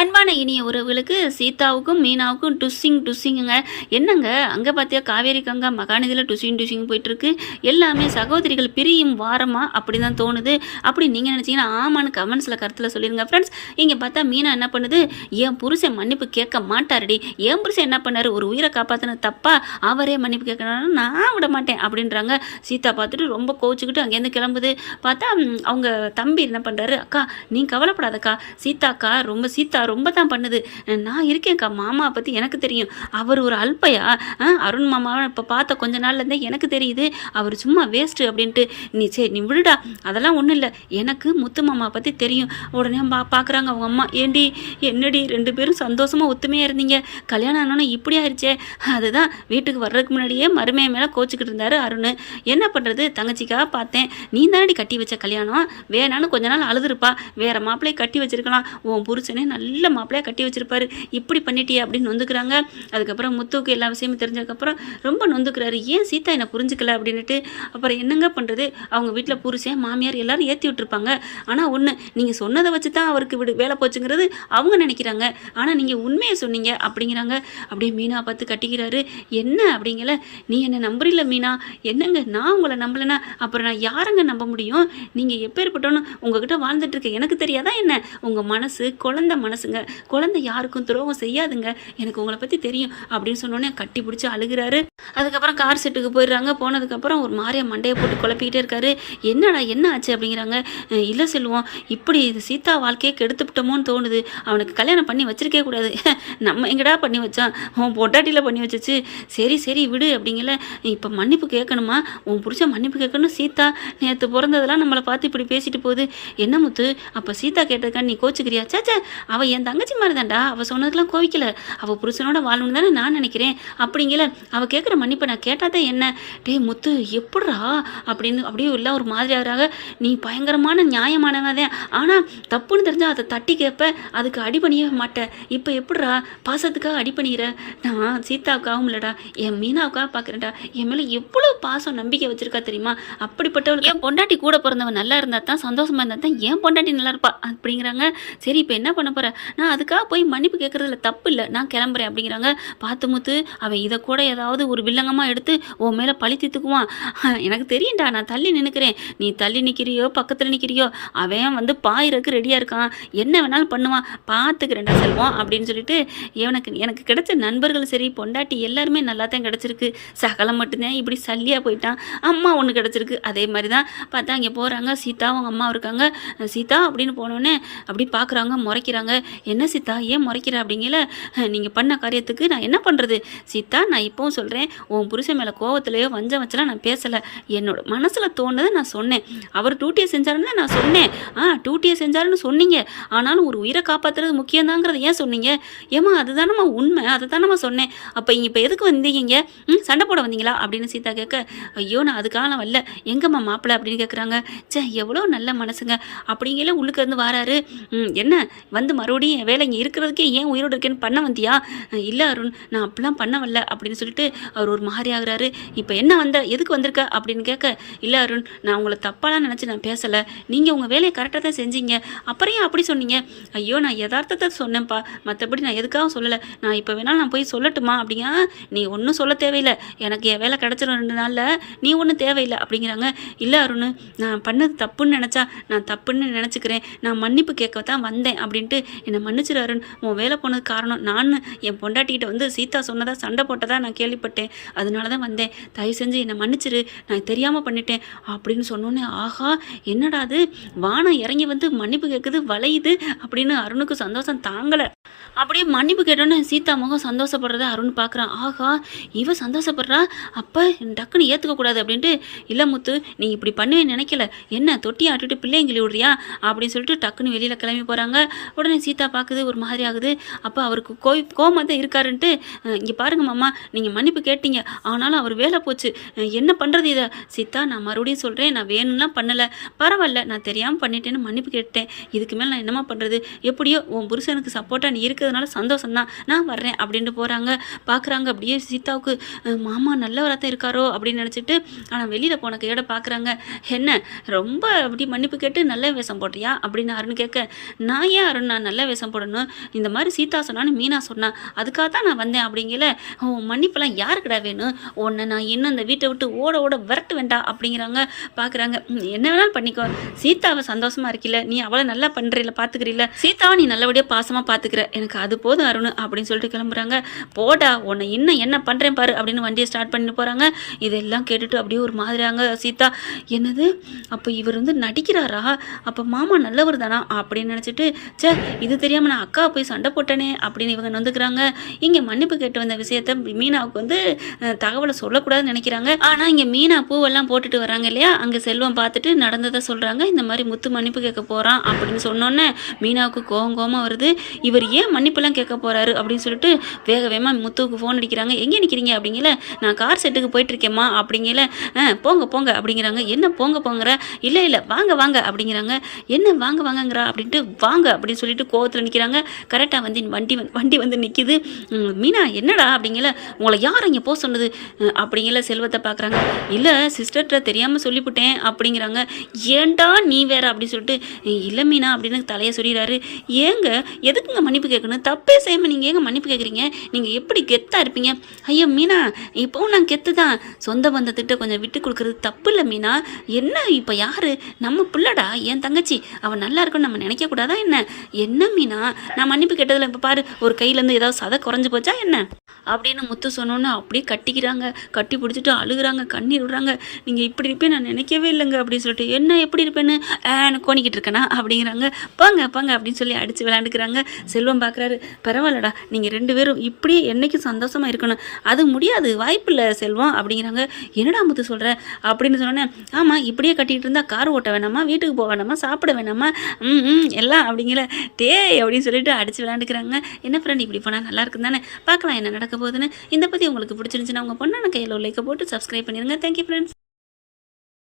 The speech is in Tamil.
அன்பான இனிய உறவுகளுக்கு சீதாவுக்கும் மீனாவுக்கும் டுஸ்ஸிங் டுஸ்ஸிங்குங்க. என்னங்க அங்கே பார்த்தியா காவேரி கங்கா மகாநதியில் டுஸ்ஸிங் டுஸ்ஸிங் போயிட்டுருக்கு. எல்லாமே சகோதரிகள் பிரியும் வாரமா அப்படி தான் தோணுது. அப்படி நீங்கள் நினச்சிங்கன்னா ஆமான்னு கமெண்ட்ஸில் கருத்தில் சொல்லிடுங்க ஃப்ரெண்ட்ஸ். இங்கே பார்த்தா மீனா என்ன பண்ணுது, என் புருஷன் மன்னிப்பு கேட்க மாட்டாரடி, என் புருஷன் என்ன பண்ணார், ஒரு உயிரை காப்பாற்றின தப்பா அவரே மன்னிப்பு கேட்கணும், நான் விட மாட்டேன் அப்படின்றாங்க. சீதா பார்த்துட்டு ரொம்ப கோச்சிக்கிட்டு அங்கேருந்து கிளம்புது. பார்த்தா அவங்க தம்பி என்ன பண்ணுறாரு, அக்கா நீ கவலைப்படாதக்கா, சீதாக்கா சீதா ரொம்ப தான் பண்ணுது, நான் இருக்கேன்க்கா, மாமா பற்றி எனக்கு தெரியும், அவர் ஒரு அல்பையா, அருண் மாமாவை இப்போ பார்த்த கொஞ்ச நாள்லேருந்தே எனக்கு தெரியுது, அவர் சும்மா வேஸ்ட்டு அப்படின்ட்டு. நீ சரி நீ விடுடா, அதெல்லாம் ஒன்றும் இல்லை, எனக்கு முத்து மாமா பற்றி தெரியும். உடனே பார்க்குறாங்க அவங்க அம்மா, ஏண்டி என்னடி ரெண்டு பேரும் சந்தோஷமாக ஒத்துமையாக இருந்தீங்க, கல்யாணம் ஆனோன்னு இப்படி ஆயிடுச்சே. அதுதான் வீட்டுக்கு வர்றதுக்கு முன்னாடியே மருமையை மேலே கோச்சிக்கிட்டு இருந்தார் அருண். என்ன பண்ணுறது, தங்கச்சிக்காக பார்த்தேன், நீ தானடி கட்டி வச்ச கல்யாணம், வேணான்னு கொஞ்ச நாள் அழுதுருப்பா, வேறு மாப்பிள்ளையை கட்டி வச்சிருக்கலாம், உன் புருஷனே நல்ல மாப்பிள்ளையாக கட்டி வச்சிருப்பாரு, இப்படி பண்ணிட்டியே அப்படின்னு நொந்துக்கிறாங்க. அதுக்கப்புறம் முத்துவுக்கு எல்லா விஷயமும் தெரிஞ்சதுக்கப்புறம் ரொம்ப நொந்துக்கிறாரு, ஏன் சீதா என்னை புரிஞ்சுக்கல அப்படின்ட்டு. அப்புறம் என்னங்க பண்ணுறது, அவங்க வீட்டில் புருஷன் மாமியார் எல்லாரும் ஏற்றி விட்டுருப்பாங்க. ஆனால் ஒன்று, நீங்கள் சொன்னதை வச்சு தான் அவருக்கு வேலை போச்சுங்கிறது அவங்க நினைக்கிறாங்க, ஆனால் நீங்கள் உண்மையை சொன்னீங்க அப்படிங்கிறாங்க. அப்படியே மீனா பார்த்து கட்டிக்கிறாரு. என்ன அப்படிங்கல, நீ என்னை நம்புறில்ல மீனா, என்னங்க நான் உங்களை நம்பலைன்னா அப்புறம் நான் யாருங்க நம்ப முடியும், நீங்கள் எப்பேற்பட்டோன்னு உங்ககிட்ட வாழ்ந்துட்டு இருக்க எனக்கு தெரியாதா என்ன, உங்கள் மனசு குழந்தை மனசுங்க, குழந்தை யாருக்கும் துரோகம் செய்யாதுங்க, எனக்கு உங்களை பற்றி தெரியும் அப்படின்னு சொன்னோன்னே கட்டி பிடிச்சி அழுகிறாரு. அதுக்கப்புறம் கார் செட்டுக்கு போயிடுறாங்க. போனதுக்கப்புறம் ஒரு மாதிரியா மண்டையை போட்டு குழப்பிக்கிட்டே இருக்காரு. என்னடா என்ன ஆச்சு அப்படிங்கிறாங்க. இல்லை செல்வம், இப்படி இது சீதா வாழ்க்கையை கெடுத்துவிட்டோமோன்னு தோணுது, அவனுக்கு கல்யாணம் பண்ணி வச்சிருக்கே கூடாது, நம்ம எங்கடா பண்ணி வச்சான், உன் பொட்டாட்டியில் பண்ணி வச்சிச்சு, சரி சரி விடு அப்படிங்கல, இப்போ மன்னிப்பு கேட்கணுமா, உன் புருஷன் மன்னிப்பு கேட்கணும், சீதா நேற்று பிறந்ததெல்லாம் நம்மளை பார்த்து இப்படி பேசிட்டு போகுது, என்ன முத்து அப்போ சீதா கேட்டதுக்கா நீ கோச்சுக்கிறியா, சாச்சா அவள் என் தங்கச்சி மாதிரி தான்டா, அவள் சொன்னதுக்கெல்லாம் கோவிக்கல, அவள் புருஷனோட வாழணும்னு தானே நான் நினைக்கிறேன் அப்படிங்கல, அவள் கேட்குற மன்னிப்பை நான் கேட்டாதான் என்ன, டே முத்து எப்பட்றா அப்படின்னு அப்படியே இல்லை ஒரு மாதிரியாக, நீ பயங்கரமான நியாயமானவன் தான், ஆனால் தப்புன்னு தெரிஞ்சால் அதை தட்டி கேட்ப, அதுக்கு அடி பண்ணியே மாட்டேன், இப்போ எப்பட்றா பாசத்துக்காக அடி பண்ணிக்கிற, நான் சீதாவுக்காகவும் இல்லைடா என் மீனாவுக்காக பார்க்குறேன்டா, என் மேலே எவ்வளோ பாசம் நம்பிக்கை வச்சிருக்கா தெரியுமா, அப்படிப்பட்டவளுக்கு என் பொண்டாட்டி கூட பிறந்தவன் நல்லா இருந்தால் தான், சந்தோஷமாக இருந்தால் தான் என் பொண்டாட்டி நல்லா இருப்பா அப்படிங்கிறாங்க. சரி இப்போ என்ன பண்ண போகிறேன், நான் அதுக்காக போய் மன்னிப்பு கேட்குறதுல தப்பு இல்லை, நான் கிளம்புறேன் அப்படிங்கிறாங்க. பார்த்து முத்து அவன் இதை கூட ஏதாவது ஒரு வில்லங்கமாக எடுத்து உன் மேலே பழி தீர்த்துக்குவான், எனக்கு தெரியும்டா, நான் தள்ளி நின்றுக்கிறேன், நீ தள்ளி நிற்கிறியோ பக்கத்தில் நிற்கிறியோ அவன் வந்து பாயிறக்கு ரெடியாக இருக்கான், என்ன வேணாலும் பண்ணுவான், பார்த்துக்கிறேன்டா செல்வம் அப்படின்னு சொல்லிட்டு, எனக்கு கிடைச்ச நண்பர்கள் சரி பொண்டாட்டி எல்லாருமே நல்லா தான் கிடச்சிருக்கு, சகலம் மட்டும்தான் இப்படி சல்லியாக போயிட்டான், அம்மா ஒன்று கிடச்சிருக்கு. அதே மாதிரி தான் பார்த்தா இங்கே போகிறாங்க, சீதா அவங்க அம்மா இருக்காங்க. சீதா அப்படின்னு போனோடனே அப்படி பார்க்குறாங்க, முறைக்கிறாங்க. என்ன சீதா ஏன் முறைக்கிற அப்படிங்கல, நீங்கள் பண்ண காரியத்துக்கு நான் என்ன பண்ணுறது சீதா, நான் இப்போவும் சொல்கிறேன், உன் புருஷன் மேலே கோவத்திலையோ வஞ்சம் வச்சலாம் நான் பேசலை, என்னோட மனசில் தோணுதை நான் சொன்னேன், அவர் டியூட்டியை செஞ்சாருன்னு நான் சொன்னேன், டியூட்டியை செஞ்சாருன்னு சொன்னீங்க, ஆனாலும் ஒரு உயிரை காப்பாற்றுறது முக்கியம்தாங்கிறத ஏன் சொன்னீங்க, ஏமா அதுதானம்மா உண்மை, அதை தானம்மா சொன்னேன், அப்போ இப்போ எதுக்கு வந்தீங்க, சண்டை போட வந்தீங்களா அப்படின்னு சீதா கேட்க, ஐயோ நான் அதுக்காக நான் வரல, எங்கம்மா மாப்பிள்ளை அப்படின்னு கேட்குறாங்க. சே எவ்வளோ நல்ல மனசுங்க அப்படிங்கல, உள்ளுக்கு இருந்து வாராரு. என்ன வந்து மறுபடியும் என் வேலை இங்கே இருக்கிறதுக்கே ஏன் உயிரோடு இருக்கேன்னு பண்ண வந்தியா, இல்லை அருண் நான் அப்படிலாம் பண்ண வரல அப்படின்னு சொல்லிட்டு அவர் ஒரு மாதிரி ஆகுறாரு. இப்போ என்ன எதுக்கு வந்திருக்க அப்படின்னு கேட்க, இல்லை அருண் நான் உங்களை தப்பாலாம் நினச்சி நான் பேசலை, நீங்கள் உங்கள் வேலையை கரெக்டாக தான் செஞ்சீங்க, அப்புறம் ஏன் அப்படி சொன்னீங்க, ஐயோ நான் யதார்த்தத்தை சொன்னேன்ப்பா, மற்றபடி நான் எதுக்காக சொல்லலை, நான் இப்போ வேணாலும் நான் போய் சொல்லட்டுமா அப்படிங்க, நீ ஒன்றும் சொல்ல தேவையில்லை, எனக்கு என் வேலை கிடச்சிடும் 2 நாளில், நீ ஒன்றும் தேவையில்லை அப்படிங்கிறாங்க. இல்லை அருண் நான் பண்ணது தப்புன்னு நினச்சா நான் தப்புன்னு நினச்சிக்கிறேன், நான் மன்னிப்பு கேட்க தான் வந்தேன் அப்படின்ட்டு என்னை மன்னிச்சிரு அருண், உன் வேலை போனது காரணம் நான் என் பொண்டாட்டிக்கிட்ட வந்து சீதா சொன்னதா சண்டை போட்டதா நான் கேள்விப்பட்டேன், அதனால தான் வந்தேன், தயவு செஞ்சு என்னை மன்னிச்சிரு, நான் தெரியாமல் பண்ணிட்டேன் அப்படின்னு சொன்னோன்னே, ஆஹா என்னடா அது வானம் இறங்கி வந்து மன்னிப்பு கேட்குது வளையுது அப்படின்னு அருணுக்கு சந்தோஷம் தாங்கலை. அப்படியே மன்னிப்பு கேட்டோன்னே சீதா முகம் சந்தோஷப்படுறத அருண் பார்க்குறான். ஆஹா இவ சந்தோஷப்படுறா, அப்போ டக்குன்னு ஏற்றுக்கக்கூடாது அப்படின்ட்டு, இல்லை முத்து நீ இப்படி பண்ணுவேன்னு நினைக்கல, என்ன தொட்டி ஆட்டிட்டு பிள்ளைங்களி விடுறியா அப்படின்னு சொல்லிட்டு டக்குன்னு வெளியில் கிளம்பி போகிறாங்க. உடனே சீதா பார்க்குது ஒரு மாதிரி ஆகுது. அப்போ அவருக்கு கோவமாக தான் இருக்காருன்ட்டு, இங்கே பாருங்க மாமா நீங்கள் மன்னிப்பு கேட்டீங்க, ஆனாலும் அவர் வேலை போச்சு, என்ன பண்ணுறது இதை சீதா, நான் மறுபடியும் சொல்கிறேன், நான் வேணும்லாம் பண்ணலை, பரவாயில்ல நான் தெரியாமல் பண்ணிட்டேன்னு மன்னிப்பு கேட்டேன், இதுக்கு மேலே நான் என்னமா பண்ணுறது, எப்படியோ உன் புருஷனுக்கு சப்போர்ட்டாக நீ இருக்கிறதுனால சந்தோஷம்தான், நான் வர்றேன் அப்படின்ட்டு போகிறாங்க. பார்க்குறாங்க அப்படியே சீதாவுக்கு மாமா நல்லவராக தான் இருக்காரோ அப்படின்னு நினச்சிட்டு, ஆனால் வெளியில் போன கையோட பார்க்குறாங்க. என்ன ரொம்ப அப்படி மன்னிப்பு கேட்டு நல்ல வேஷம் போடுறியா அப்படின்னு அருண் கேட்க, நான் ஏன் அருண் நான் நல்ல வேஷம் போடணும். இந்த மாதிரி சீதா சொன்னான்னு மீனா சொன்னா. அதுக்காக தான் நான் வந்தேன் அப்படிங்கல. மன்னிப்பெல்லாம் யாருக்குடா வேணும்? உன்னை நான் இன்னும் இந்த வீட்டை விட்டு ஓட ஓட விரட்டு வேண்டாம் அப்படிங்கிறாங்க. பார்க்குறாங்க. என்ன வேணாலும் பண்ணிக்கோ. சீதாவை சந்தோஷமா இருக்கில்ல, நீ அவளை நல்லா பண்ணுறில்ல, பார்த்துக்கிறீல்ல, சீதாவை நீ நல்லபடியாக பாசமாக பார்த்துக்கிற, எனக்கு அது போதும் அருண் அப்படின்னு சொல்லிட்டு கிளம்புறாங்க. போடா உன்னை இன்னும் என்ன பண்ணுறேன் பாரு அப்படின்னு வண்டியை ஸ்டார்ட் பண்ணிட்டு போகிறாங்க. இதெல்லாம் கேட்டுட்டு அப்படியே ஒரு மாதிரியாங்க சீதா. என்னது, அப்போ இவர் வந்து நடிக்கிறாரா? அப்போ மாமா நல்லவர் தானா அப்படின்னு நினச்சிட்டு, சே இது தெரியாமல் நான் அக்கா போய் சண்டை போட்டேனே அப்படின்னு இவங்க வந்துக்கிறாங்க. இங்கே மன்னிப்பு கேட்டு வந்த விஷயத்த மீனாவுக்கு வந்து தகவலை சொல்லக்கூடாதுன்னு நினைக்கிறாங்க. ஆனால் இங்கே மீனா பூவெல்லாம் போட்டுட்டு வராங்க இல்லையா, அங்கே செல்வம் பார்த்துட்டு நடந்ததை சொல்கிறாங்க. இந்த மாதிரி முத்து மன்னிப்பு கேட்க போகிறான் அப்படின்னு சொன்னோன்னே மீனாவுக்கு கோவமாக வருது. இவர் ஏன் மன்னிப்பெல்லாம் கேட்க போகிறாரு அப்படின்னு சொல்லிட்டு வேக வேகமாக முத்துவுக்கு ஃபோன் அடிக்கிறாங்க. எங்கே நிற்கிறீங்க அப்படிங்கல, நான் கார் செட்டுக்கு போயிட்டுருக்கேம்மா அப்படிங்கல. போங்க போங்க அப்படிங்கிறாங்க. என்ன போங்க போங்கிற? இல்லை இல்லை வாங்க வாங்க அப்படிங்கிறாங்க. என்ன வாங்க வாங்கங்கிறா அப்படின்ட்டு வாங்க அப்படின்னு சொல்லிட்டு கோவத்தில் நிற்கிறாங்க. கரெக்டாக வந்து வண்டி வந்து நிற்கிது. மீனா என்னடா அப்படிங்கல, உங்களை யார் இங்கே போக சொன்னது அப்படிங்கல செல்வத்தை பார்க்குறாங்க. இல்லை சிஸ்டர்கிட்ட தெரியாமல் சொல்லிவிட்டேன் அப்படிங்கிறாங்க. ஏன்டா நீ வேற அப்படின்னு சொல்லிட்டு, இல்லை மீனா அப்படின்னு தலையை சொல்லிடுறாரு. ஏங்க எதுக்குங்க மன்னிப்பு கேட்கணும்? தப்பே செய்யாமல் நீங்கள் ஏங்க மன்னிப்பு கேட்குறீங்க? நீங்கள் எப்படி கெத்தாக இருப்பீங்க? ஐயா மீனா, இப்போவும் நான் கெத்து தான். சொந்த பந்தத்திட்ட கொஞ்சம் விட்டு கொடுக்குறது தப்பு இல்லை மீனா. என்ன இப்போ யார்? நம்ம பிள்ளடா, என் தங்கச்சி, அவன் நல்லா இருக்குன்னு நம்ம நினைக்கக்கூடாதா என்ன? என்ன மீனா, நான் மன்னிப்பு கேட்டதில் இப்போ பாரு ஒரு கையிலேருந்து ஏதாவது சதை குறைஞ்சி போச்சா என்ன அப்படின்னு முத்து சொன்னோன்னு அப்படியே கட்டிக்கிறாங்க. கட்டி பிடிச்சிட்டு அழுகுறாங்க, கண்ணீர் விடுறாங்க. நீங்கள் இப்படி இருப்பேன் நான் நினைக்கவே இல்லைங்க அப்படின்னு சொல்லிட்டு, என்ன எப்படி இருப்பேன்னு கோணிக்கிட்டு இருக்கேனா அப்படிங்கிறாங்க. பாங்க பாங்க அப்படின்னு சொல்லி அடித்து விளையாண்டுக்கிறாங்க. செல்வம் பார்க்குறாரு. பரவாயில்லடா, நீங்கள் 2 பேரும் இப்படி என்றைக்கும் சந்தோஷமாக இருக்கணும். அது முடியாது, வாய்ப்பில்லை செல்வம் அப்படிங்கிறாங்க. என்னடா முத்து சொல்கிற அப்படின்னு சொன்னோன்னே, ஆமாம் இப்படியே கட்டிகிட்டு இருந்தால் கார் ஓட்ட வேணாமா, வீட்டுக்கு போக வேணாமா, சாப்பிட வேணாமா, எல்லாம் அப்படிங்கிற டே அப்படின்னு சொல்லிட்டு அடித்து விளையாண்டுக்கிறாங்க. என்ன ஃப்ரெண்ட் இப்படி போனால் நல்லா இருக்குன்னு தானே, பார்க்கலாம் என்ன நடக்க போகுதுன்னு. இந்த பற்றி உங்களுக்கு பிடிச்சிருந்துச்சுன்னா உங்கள் பொண்ணான கையில் லைக்கை போட்டு சப்ஸ்கிரைப் பண்ணிடுங்க. Thank you friends.